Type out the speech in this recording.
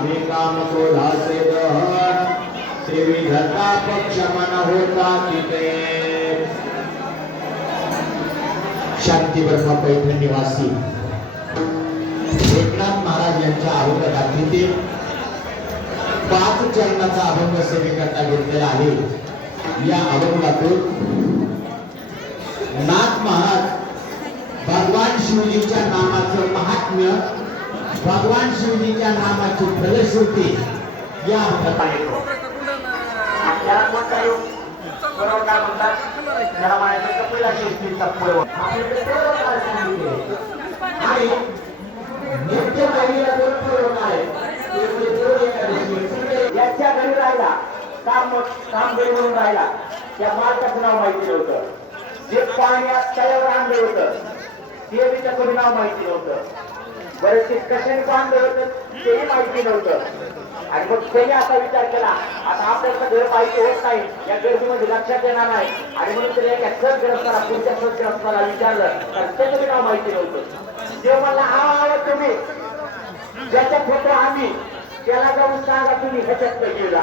कामे काम क्रोधाचे दहन त्रिविधता पक्ष मन होता तिथे शांती ब्रह्म पैठण निवासी एकनाथ महाराज यांच्या अभंगातील 5 चरणाचा अभंग सेवेकरता घेतलेला आहे। या अभंगातून नाथ महाराज भगवान शिवजीच्या नामाचं महात्म्य, भगवान शिवजीच्या नामाची फलश्रुती या प्रकारे त्याला कोणता योग बरोबर काय म्हणतात त्याला म्हणायचं कपिला शेष्टीचा पूर्व आणि नित्य महिला दोन प्रयोग आहे। याच्या घरी राहिला काम घरी म्हणून राहिला त्या मालकाचं नाव माहिती नव्हतं, जे पाण्यात तळ्यावर आणलं होतं ते बी त्याचं नाव माहिती नव्हतं, बरेच ते कशाने बांधलं होतं तेही माहिती नव्हतं। आणि मग त्याने असा विचार केला आता आपल्याला घर पाहिजे होत नाही, या गर्दीमध्ये लक्षात येणार नाही, आणि म्हणून त्याने एका सदग्रस्ताला पुढच्या सदग्रस्ताला विचारलं तर त्याचं नाव माहिती नव्हतं। तेव्हा मला हा तुम्ही ज्याच्यात होतो आम्ही त्याला जाऊन सांगा तुम्ही ह्याच्यात गेला